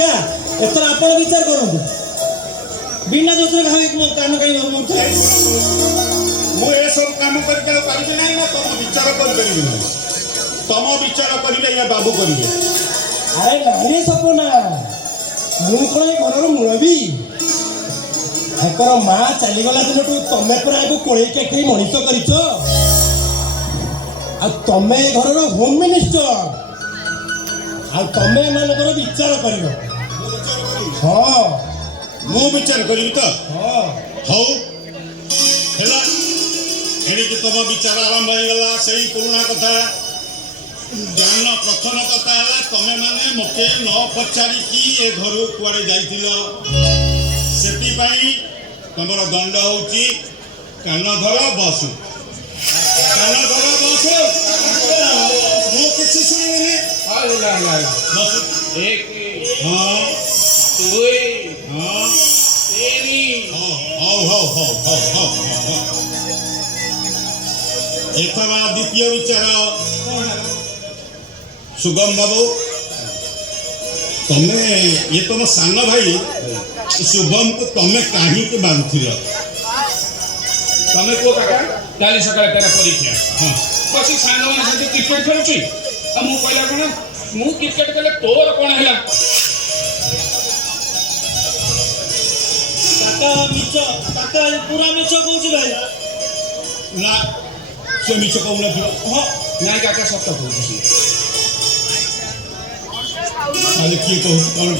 काका एथर आपण विचार करू बिना दोसरे कान कहीं मुझे मु ए सब काम करके पारिबे नाही ना तुम विचार कर करिबे ना तुम विचार करिबे या बाबू करिबे अरे नहीं रे सपना मु कोन घरर मुरबी हेकर मां चली गला दिन तमे पर आगो कोळे के कई मनिष करिछ आ तमे घरर होम मिनिस्टर आ तमे मानकर विचार करियो हां मु विचार करिबी तो हां हौ हेला एडी कि तुम विचार आरंभ हो गला सही पुराना कथा जान प्रथम कथा है तमे माने मते न पचारी कि ए घर कुआडे जाइथिलो सेति पई तमरो दंड होउची कान धर बस मु किछि सुनिनी हाल ला ला बस एक हां दुई हां तीन हो एथमा द्वितीय विचार सुगम बाबू तमे ये तुम सान भाई शुभम को तमे कहीं के बांधुल तमे को काका काली सकाळ तेरा परीक्षा हाँ बस सानो माने सते क्रिकेट खेलुची आ मु कहला कोन मु क्रिकेट खेले तोर कोन हैला काका मिच काका पूरा मिच कहूची भाई ना से मिछ कहू ना हां नाही काका सत्य कहू खाली किए कहू कौन